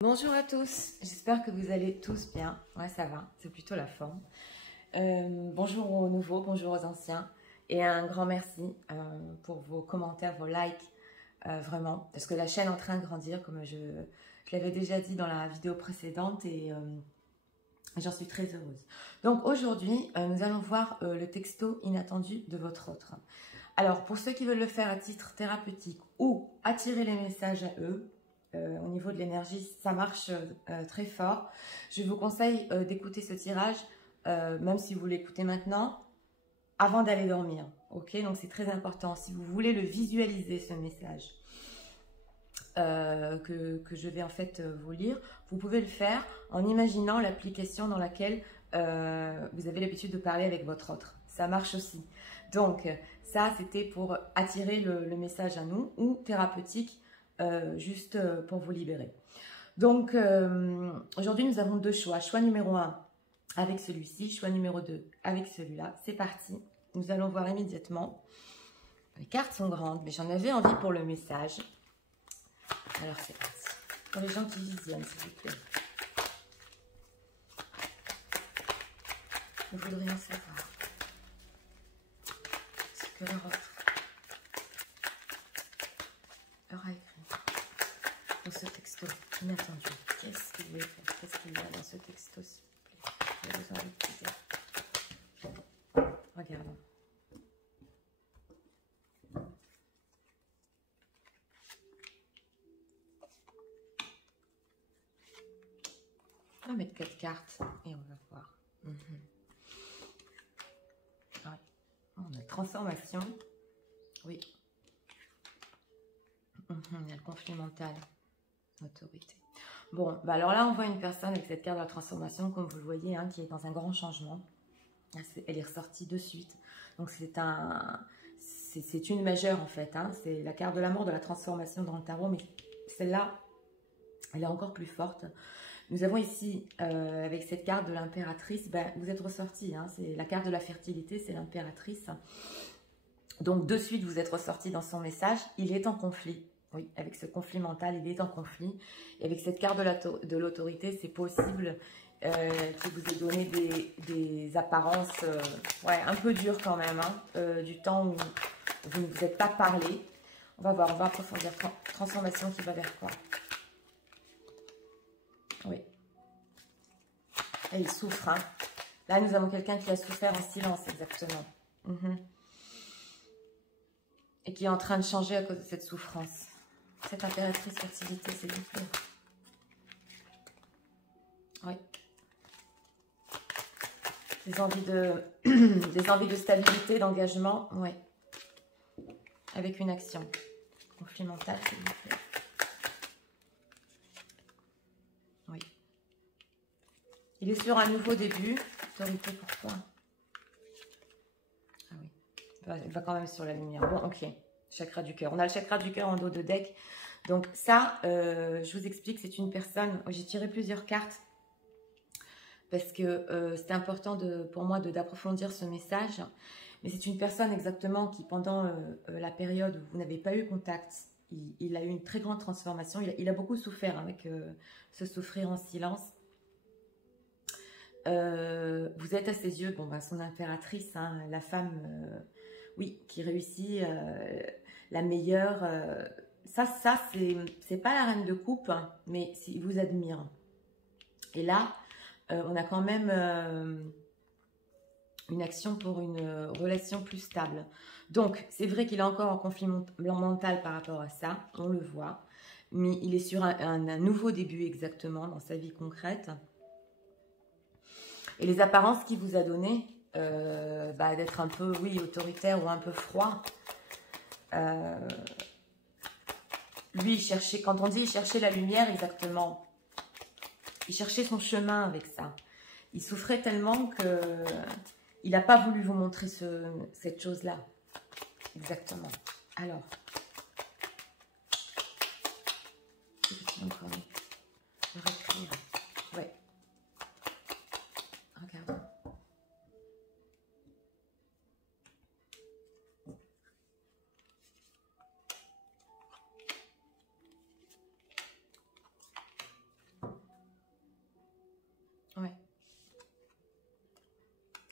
Bonjour à tous, j'espère que vous allez tous bien. Ouais, ça va, c'est plutôt la forme. Bonjour aux nouveaux, bonjour aux anciens. Et un grand merci pour vos commentaires, vos likes, vraiment. Parce que la chaîne est en train de grandir, comme je l'avais déjà dit dans la vidéo précédente. Et j'en suis très heureuse. Donc aujourd'hui, nous allons voir le texto inattendu de votre autre. Alors, pour ceux qui veulent le faire à titre thérapeutique ou attirer les messages à eux, au niveau de l'énergie, ça marche très fort. Je vous conseille d'écouter ce tirage, même si vous l'écoutez maintenant, avant d'aller dormir. Ok, donc c'est très important. Si vous voulez le visualiser, ce message que je vais en fait vous lire, vous pouvez le faire en imaginant l'application dans laquelle vous avez l'habitude de parler avec votre autre. Ça marche aussi. Donc, ça, c'était pour attirer le message à nous ou thérapeutique, juste pour vous libérer. Donc, aujourd'hui, nous avons deux choix. Choix numéro 1 avec celui-ci, choix numéro 2 avec celui-là. C'est parti. Nous allons voir immédiatement. Les cartes sont grandes, mais j'en avais envie pour le message. Alors, c'est parti. Pour les gens qui visionnent, s'il vous plaît. Nous voudrions savoir ce que leur autre leur a écrit dans ce texto inattendu. Qu'est-ce qu'il voulait faire? Qu'est-ce qu'il y a dans ce texto, s'il vous plaît? J'ai besoin de dire. Regardons. On va mettre 4 cartes et on va voir. Ouais. On a transformation. Oui. Il y a le conflit mental. Autorité. Bon, bah alors là, on voit une personne avec cette carte de la transformation, comme vous le voyez, hein, qui est dans un grand changement. Elle est ressortie de suite. Donc, c'est une majeure, en fait. Hein. C'est la carte de la mort, de la transformation dans le tarot. Mais celle-là, elle est encore plus forte. Nous avons ici, avec cette carte de l'impératrice, ben, vous êtes ressorti. Hein. C'est la carte de la fertilité, c'est l'impératrice. Donc, de suite, vous êtes ressorti dans son message. Il est en conflit. Oui, avec ce conflit mental, il est en conflit. Et avec cette carte de l'autorité, c'est possible qu'il vous ait donné des apparences ouais, un peu dures quand même. Hein, du temps où vous ne vous êtes pas parlé. On va voir, on va approfondir. Transformation qui va vers quoi? Oui. Et il souffre. Hein. Là, nous avons quelqu'un qui a souffert en silence, exactement. Et qui est en train de changer à cause de cette souffrance. Cette impératrice fertilité, s'il vous plaît. Oui. Des envies de stabilité, d'engagement. Oui. Avec une action. Conflit mental, s'il vous plaît. Oui. Il est sur un nouveau début. Autorité, pourquoi? Ah oui. Il va quand même sur la lumière. Bon, ok. Chakra du cœur. On a le chakra du cœur en dos de deck. Donc ça, je vous explique, c'est une personne... J'ai tiré plusieurs cartes parce que c'était important pour moi d'approfondir ce message. Mais c'est une personne exactement qui, pendant la période où vous n'avez pas eu contact, il a eu une très grande transformation. Il a beaucoup souffert avec ce souffrir en silence. Vous êtes à ses yeux, bon, ben, son impératrice, hein, la femme... oui, qui réussit, la meilleure. Ça c'est pas la reine de coupe, hein, mais il vous admire. Et là, on a quand même une action pour une relation plus stable. Donc, c'est vrai qu'il est encore en conflit mental par rapport à ça, on le voit. Mais il est sur un nouveau début exactement dans sa vie concrète. Et les apparences qu'il vous a données, bah, d'être un peu, oui, autoritaire ou un peu froid. Lui, il cherchait, quand on dit il cherchait la lumière, exactement, il cherchait son chemin avec ça. Il souffrait tellement que il n'a pas voulu vous montrer cette chose-là. Exactement. Alors, ouais. Regardons.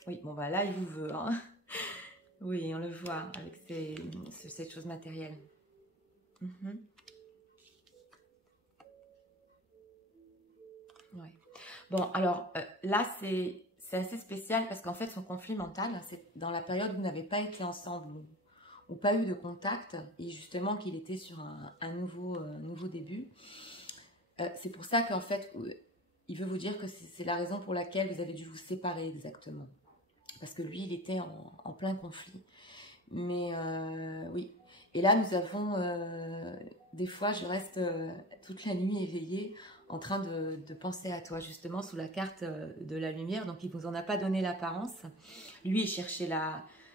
Oui, bon, bah là, il vous veut. Hein. Oui, on le voit avec cette chose matérielle. Mhm. Ouais. Bon, alors là, c'est assez spécial parce qu'en fait, son conflit mental, c'est dans la période où vous n'avez pas été ensemble ou pas eu de contact et justement qu'il était sur un nouveau début. C'est pour ça qu'en fait, il veut vous dire que c'est la raison pour laquelle vous avez dû vous séparer exactement. Parce que lui, il était en plein conflit. Mais oui. Et là, nous avons, des fois, je reste toute la nuit éveillée en train de penser à toi, justement, sous la carte de la lumière. Donc, il ne vous en a pas donné l'apparence. Lui, il cherchait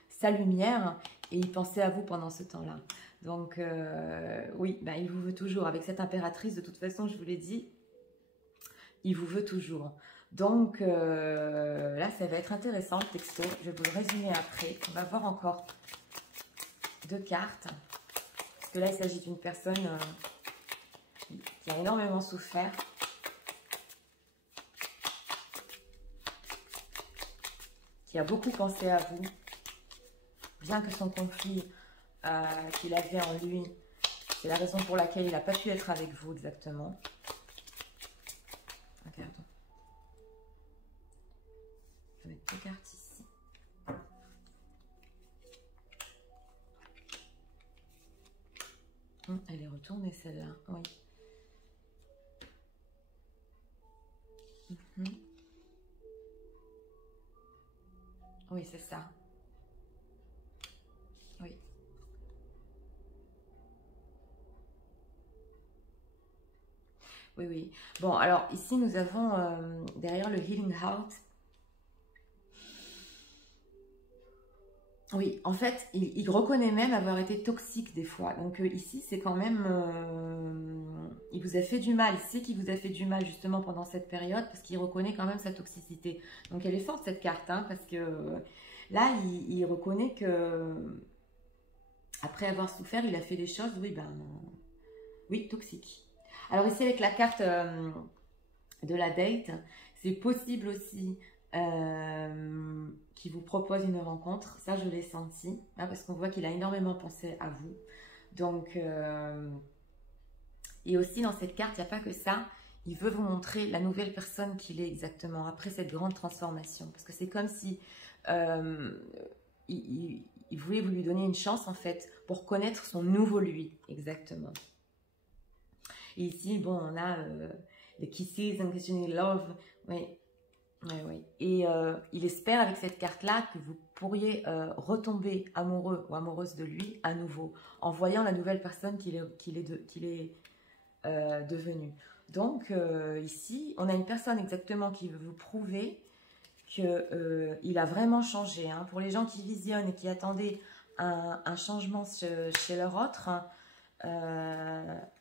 sa lumière et il pensait à vous pendant ce temps-là. Donc, oui, ben, il vous veut toujours. Avec cette impératrice, de toute façon, je vous l'ai dit, il vous veut toujours. Donc, là, ça va être intéressant, le texto. Je vais vous le résumer après. On va voir encore 2 cartes. Parce que là, il s'agit d'une personne qui a énormément souffert. Qui a beaucoup pensé à vous. Bien que son conflit qu'il avait en lui, c'est la raison pour laquelle il n'a pas pu être avec vous exactement. Regardons. Je vais mettre 2 cartes ici. Elle est retournée celle-là, oui. Oui, c'est ça. Oui. Oui, oui. Bon, alors ici, nous avons derrière le Healing Heart. Oui, en fait, il reconnaît même avoir été toxique des fois. Donc ici, c'est quand même... il vous a fait du mal. Il sait qu'il vous a fait du mal justement pendant cette période parce qu'il reconnaît quand même sa toxicité. Donc elle est forte cette carte, hein, parce que là, il reconnaît que après avoir souffert, il a fait des choses, oui, ben, oui, toxiques. Alors ici, avec la carte de la date, c'est possible aussi qui vous propose une rencontre. Ça, je l'ai senti, hein, parce qu'on voit qu'il a énormément pensé à vous. Donc, et aussi dans cette carte, il n'y a pas que ça. Il veut vous montrer la nouvelle personne qu'il est exactement après cette grande transformation. Parce que c'est comme si il voulait vous lui donner une chance, en fait, pour connaître son nouveau lui, exactement. Et ici, bon, on a les kisses, unconditional love, oui. Oui, oui. Et il espère avec cette carte-là que vous pourriez retomber amoureux ou amoureuse de lui à nouveau, en voyant la nouvelle personne qu'il est devenu. Donc ici, on a une personne exactement qui veut vous prouver qu'il a vraiment changé. Hein. Pour les gens qui visionnent et qui attendaient un changement chez leur autre,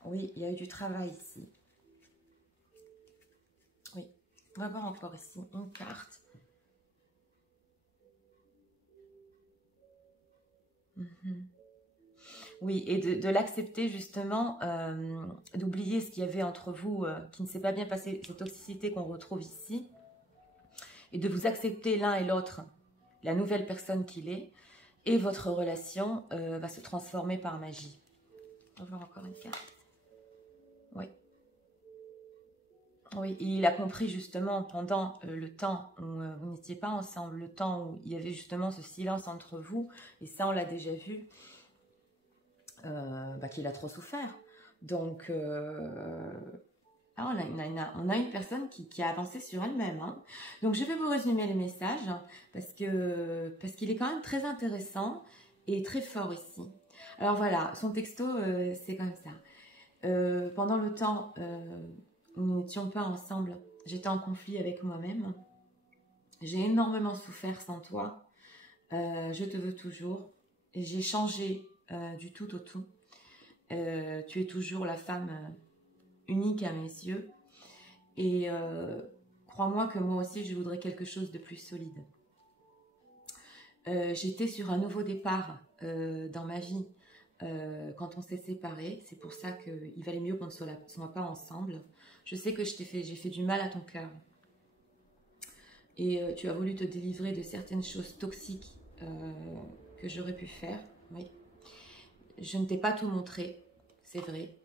oui, il y a eu du travail ici. Oui, on va voir encore ici une carte. Oui, et de l'accepter justement, d'oublier ce qu'il y avait entre vous qui ne s'est pas bien passé, cette toxicité qu'on retrouve ici, et de vous accepter l'un et l'autre, la nouvelle personne qu'il est, et votre relation va se transformer par magie. On va voir encore une carte. Oui. Oui, et il a compris justement pendant le temps où vous n'étiez pas ensemble, le temps où il y avait justement ce silence entre vous, et ça on l'a déjà vu, qu'il a trop souffert. Donc, on a une personne qui a avancé sur elle-même. Hein. Donc, je vais vous résumer les messages parce qu'il est quand même très intéressant et très fort ici. Alors voilà, son texto, c'est comme ça. Pendant le temps où nous n'étions pas ensemble, j'étais en conflit avec moi-même. J'ai énormément souffert sans toi. Je te veux toujours. J'ai changé du tout au tout. Tu es toujours la femme unique à mes yeux. Et crois-moi que moi aussi, je voudrais quelque chose de plus solide. J'étais sur un nouveau départ dans ma vie quand on s'est séparés. C'est pour ça qu'il valait mieux qu'on ne soit pas ensemble. Je sais que j'ai fait du mal à ton cœur. Et tu as voulu te délivrer de certaines choses toxiques que j'aurais pu faire. Oui. Je ne t'ai pas tout montré, c'est vrai.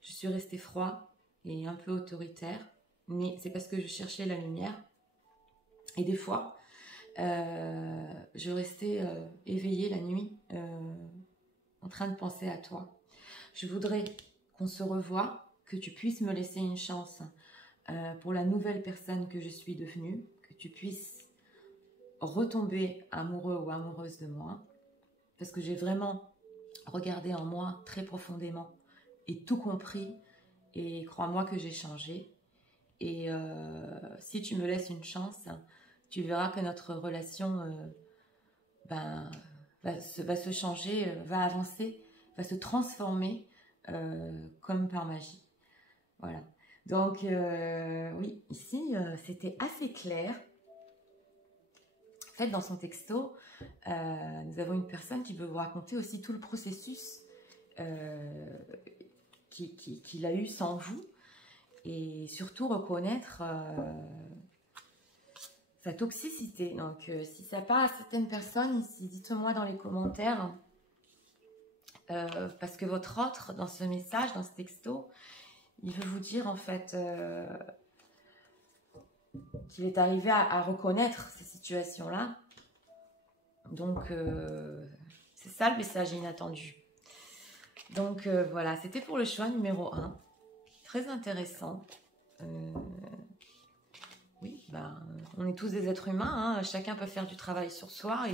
Je suis restée froid et un peu autoritaire, mais c'est parce que je cherchais la lumière. Et des fois, je restais éveillée la nuit en train de penser à toi. Je voudrais qu'on se revoie, que tu puisses me laisser une chance pour la nouvelle personne que je suis devenue, que tu puisses retomber amoureux ou amoureuse de moi, parce que j'ai vraiment regardé en moi très profondément et tout compris, et crois-moi que j'ai changé. Et si tu me laisses une chance, tu verras que notre relation va se changer, va avancer, va se transformer comme par magie. Voilà. Donc, oui, ici, c'était assez clair. En fait, dans son texto, nous avons une personne qui veut vous raconter aussi tout le processus qu'il a eu sans vous et surtout reconnaître sa toxicité. Donc, si ça parle à certaines personnes, ici, dites-moi dans les commentaires parce que votre autre, dans ce message, dans ce texto, il veut vous dire en fait qu'il est arrivé à reconnaître ces situations-là. Donc, c'est ça le message inattendu. Donc, voilà, c'était pour le choix numéro 1. Très intéressant. Oui, on est tous des êtres humains. Hein. Chacun peut faire du travail sur soi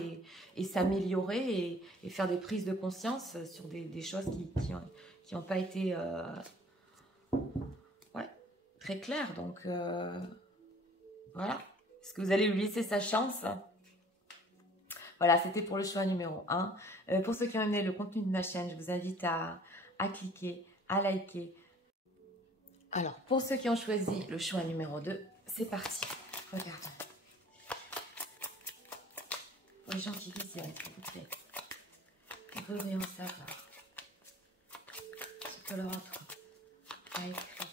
et s'améliorer et faire des prises de conscience sur des choses qui n'ont pas été très claires. Donc, voilà. Est-ce que vous allez lui laisser sa chance ? Voilà, c'était pour le choix numéro 1. Pour ceux qui ont aimé le contenu de ma chaîne, je vous invite à cliquer, à liker. Alors, pour ceux qui ont choisi le choix numéro 2, c'est parti. Regardons. Pour les gens qui lisent, s'il vous plaît. Vous devriez en savoir ce que leur autre a écrit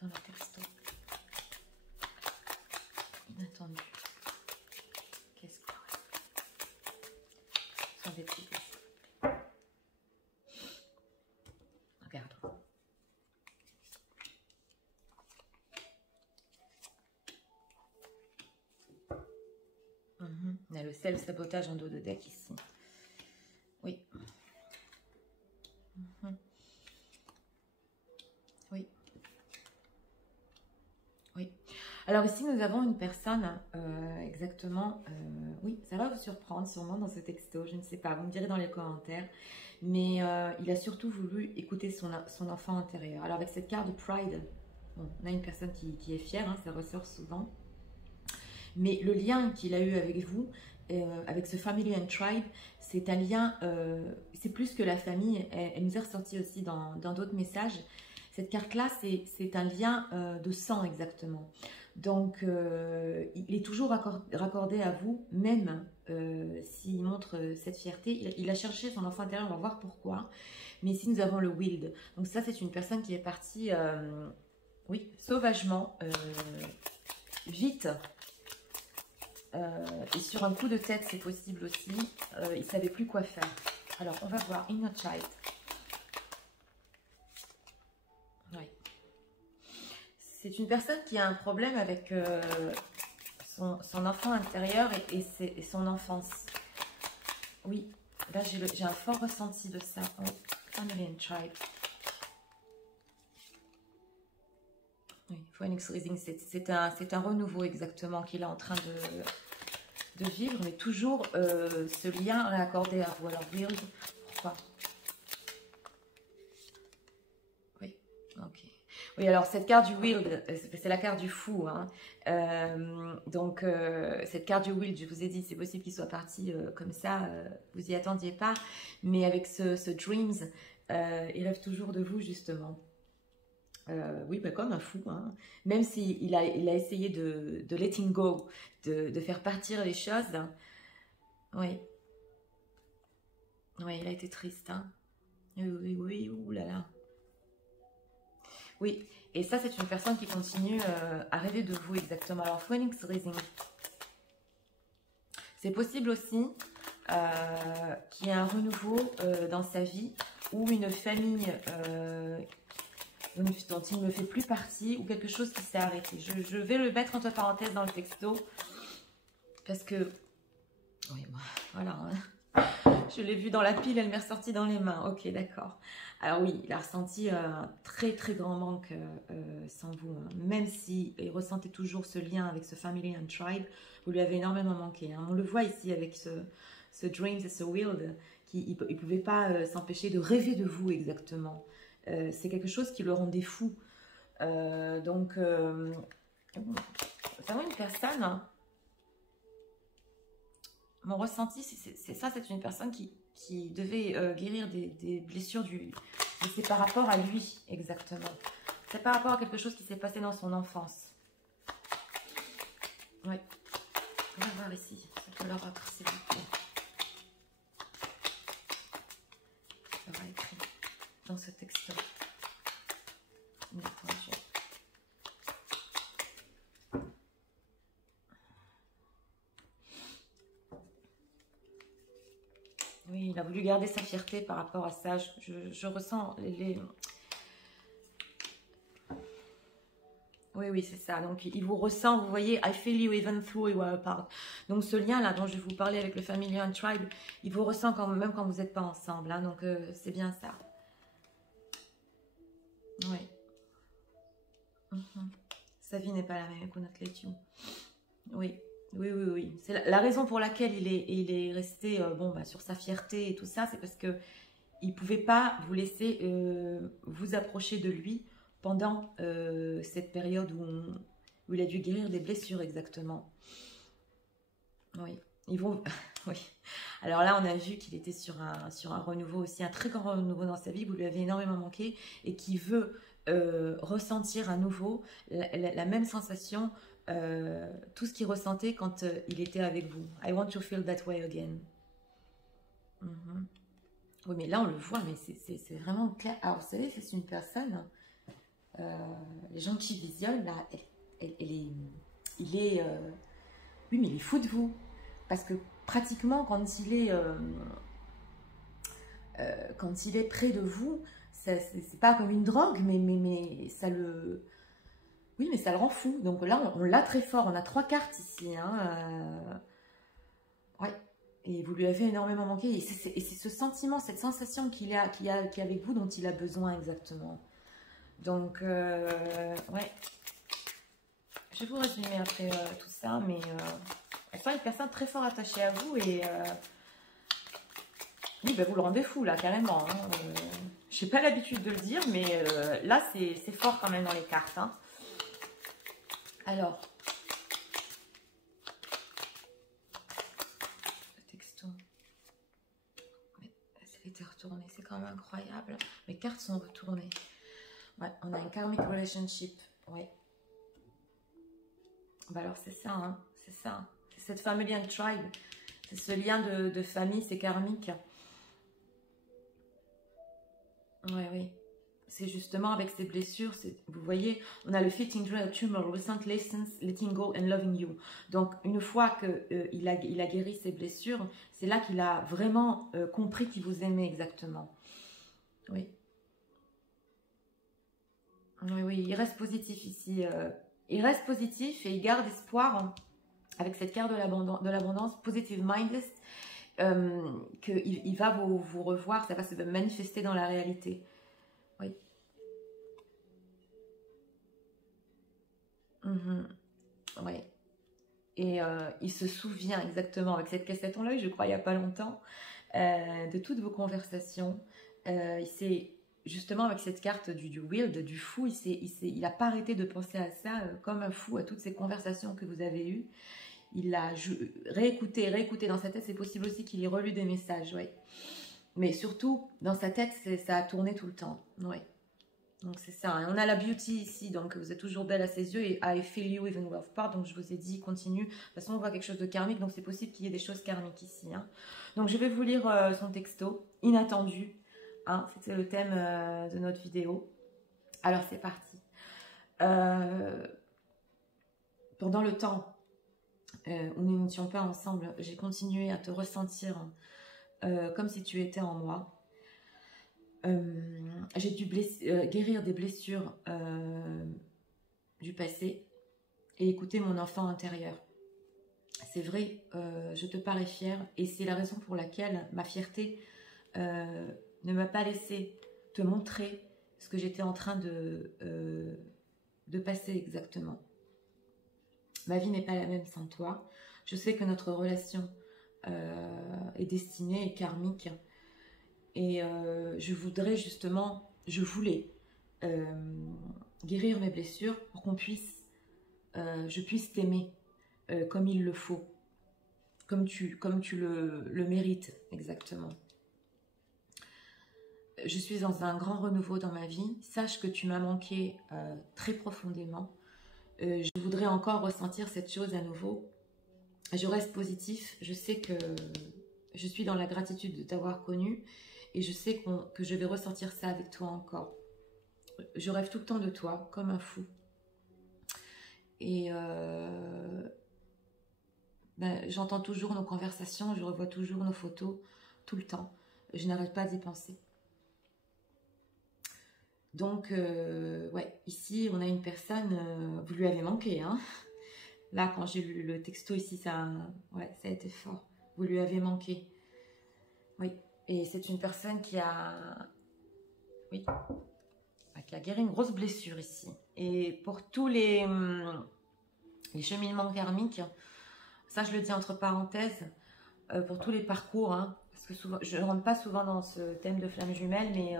dans le texto. Inattendu. Qu'est-ce que ce sont des petits dessins. Regardons. On a le self-sabotage en dos de deck ici. Oui. Oui. Oui. Alors ici, nous avons une personne, exactement, oui, ça va vous surprendre sûrement dans ce texto, je ne sais pas, vous me direz dans les commentaires, mais il a surtout voulu écouter son enfant intérieur. Alors avec cette carte de Pride, bon, on a une personne qui est fière, hein, ça ressort souvent, mais le lien qu'il a eu avec vous, avec ce Family and Tribe, c'est un lien, c'est plus que la famille, elle nous est ressortie aussi dans d'autres messages. Cette carte-là, c'est un lien de sang exactement. Donc, il est toujours raccordé à vous, même s'il montre cette fierté. Il a cherché son enfant intérieur, on va voir pourquoi. Mais ici, nous avons le Wild. Donc ça, c'est une personne qui est partie, oui, sauvagement, vite. Et sur un coup de tête, c'est possible aussi. Il ne savait plus quoi faire. Alors, on va voir Inner Child. Oui. C'est une personne qui a un problème avec son enfant intérieur et son enfance. Oui, là j'ai un fort ressenti de ça. Oh, Family and Tribe. Oui, Phoenix Rising, c'est un renouveau exactement qu'il est en train de vivre, mais toujours ce lien accordé à vous. Alors, Wild, pourquoi? Oui, ok. Oui, alors cette carte du Wild, c'est la carte du fou. Hein. Donc, cette carte du Wild, je vous ai dit, c'est possible qu'il soit parti comme ça, vous y attendiez pas. Mais avec ce Dreams, il rêve toujours de vous, justement. Oui, bah comme un fou, hein. Même s'il a essayé de letting go, de faire partir les choses. Oui. Oui, il a été triste. Hein. Oui, oulala. Oui, et ça, c'est une personne qui continue à rêver de vous, exactement. Alors, Phoenix Rising. C'est possible aussi qu'il y ait un renouveau dans sa vie ou une famille dont il ne fait plus partie ou quelque chose qui s'est arrêté. Je vais le mettre entre parenthèses dans le texto parce que, oui, voilà, hein. Je l'ai vu dans la pile, elle m'est ressortie dans les mains. Ok, d'accord. Alors oui, il a ressenti un très très grand manque sans vous. Hein. Même s'il ressentait toujours ce lien avec ce family and tribe, vous lui avez énormément manqué. Hein. On le voit ici avec ce Dreams et ce Wild, il ne pouvait pas s'empêcher de rêver de vous exactement. C'est quelque chose qui le rendait fou. Donc, vraiment une personne... Hein, mon ressenti, c'est ça, c'est une personne qui devait guérir des blessures mais c'est par rapport à lui, exactement. C'est par rapport à quelque chose qui s'est passé dans son enfance. Oui. On va voir ici, ça peut leur s'il vous plaît. Ça va écrit dans ce texte. Oui, il a voulu garder sa fierté par rapport à ça. Je ressens Oui, c'est ça. Donc, il vous ressent, vous voyez, I feel you even though you are apart. Donc, ce lien-là dont je vais vous parler avec le Family and Tribe, il vous ressent même quand vous n'êtes pas ensemble. Hein, donc, c'est bien ça. Oui. Sa vie n'est pas la même, couldn't let you. Oui. Oui. C'est la raison pour laquelle il est resté sur sa fierté et tout ça, c'est parce que il ne pouvait pas vous laisser vous approcher de lui pendant cette période où il a dû guérir des blessures exactement. Oui, ils vont... oui. Alors là, on a vu qu'il était sur un renouveau aussi, un très grand renouveau dans sa vie, vous lui avez énormément manqué et qui veut ressentir à nouveau la même sensation, tout ce qu'il ressentait quand il était avec vous. I want to feel that way again. Oui, mais là, on le voit, mais c'est vraiment clair. Alors, vous savez, c'est une personne, les gens qui visionnent, là, oui, mais il est fou de vous. Parce que pratiquement, quand il est près de vous, c'est pas comme une drogue, mais ça le... Oui, mais ça le rend fou. Donc là, on l'a très fort. On a 3 cartes ici. Hein. Ouais. Et vous lui avez énormément manqué. Et c'est ce sentiment, cette sensation qu'il a avec vous dont il a besoin exactement. Donc, ouais. Je vais vous résumer après tout ça. Mais elle est une personne très fort attachée à vous. Et oui, ben, vous le rendez fou là, carrément. Hein. Je n'ai pas l'habitude de le dire. Mais là, c'est fort quand même dans les cartes. Hein. Alors, le texto, ça a été retourné, c'est quand même incroyable. Les cartes sont retournées. Ouais, on a un karmic relationship. Ouais. Bah alors c'est ça, hein, c'est ça. C'est cette family and tribe. C'est ce lien de famille, c'est karmique. Oui. C'est justement avec ces blessures, vous voyez, on a le fitting tumor, recent lessons, letting go and loving you. Donc, une fois qu'il a guéri ses blessures, c'est là qu'il a vraiment compris qu'il vous aimait exactement. Oui. Oui, il reste positif ici. Il reste positif et il garde espoir avec cette carte de l'abondance, positive mindless, qu'il va vous revoir, ça va se manifester dans la réalité. Oui. Oui. Et il se souvient exactement, avec cette cassette en l'œil, je crois, il n'y a pas longtemps, de toutes vos conversations. Il s'est, justement, avec cette carte du wild, du fou, il n'a pas arrêté de penser à ça comme un fou, à toutes ces conversations que vous avez eues. Il a réécouté dans sa tête. C'est possible aussi qu'il ait relu des messages, oui. Mais surtout, dans sa tête, ça a tourné tout le temps, oui. Donc c'est ça, hein. On a la beauty ici, donc vous êtes toujours belle à ses yeux, et I feel you even well apart, donc je vous ai dit, continue. De toute façon, on voit quelque chose de karmique, donc c'est possible qu'il y ait des choses karmiques ici. Hein. Donc je vais vous lire son texto, inattendu, hein, c'était le thème de notre vidéo. Alors c'est parti. Pendant le temps où nous n'étions pas ensemble, j'ai continué à te ressentir comme si tu étais en moi. J'ai dû guérir des blessures du passé et écouter mon enfant intérieur. C'est vrai, je te parais fière et c'est la raison pour laquelle ma fierté ne m'a pas laissé te montrer ce que j'étais en train de passer exactement. Ma vie n'est pas la même sans toi. Je sais que notre relation est destinée et karmique. Et je voulais guérir mes blessures pour je puisse t'aimer comme il le faut, comme tu le mérites exactement. Je suis dans un grand renouveau dans ma vie. Sache que tu m'as manqué très profondément. Je voudrais encore ressentir cette chose à nouveau. Je reste positif. Je sais que je suis dans la gratitude de t'avoir connu et je sais que je vais ressentir ça avec toi encore. Je rêve tout le temps de toi, comme un fou. Et j'entends toujours nos conversations, je revois toujours nos photos, tout le temps. Je n'arrête pas d'y penser. Donc, ouais, ici, on a une personne, vous lui avez manqué, hein. Là, quand j'ai lu le texto ici, ça a été fort. Vous lui avez manqué. Oui, et c'est une personne qui a guéri une grosse blessure ici. Et pour tous les cheminements karmiques, ça je le dis entre parenthèses, pour tous les parcours, hein, parce que souvent, je ne rentre pas souvent dans ce thème de flamme jumelle, mais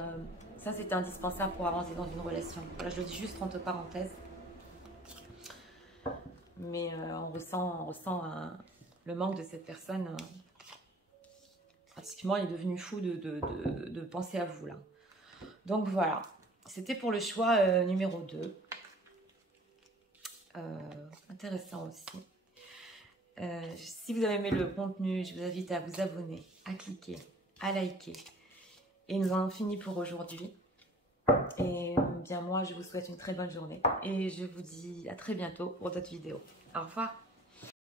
ça c'est indispensable pour avancer dans une relation. Voilà, je le dis juste entre parenthèses. Mais on ressent le manque de cette personne. Pratiquement, il est devenu fou de penser à vous là. Donc voilà, c'était pour le choix numéro 2. Intéressant aussi. Si vous avez aimé le contenu, je vous invite à vous abonner, à cliquer, à liker. Et nous en avons fini pour aujourd'hui. Et bien moi, je vous souhaite une très bonne journée. Et je vous dis à très bientôt pour d'autres vidéos. Au revoir.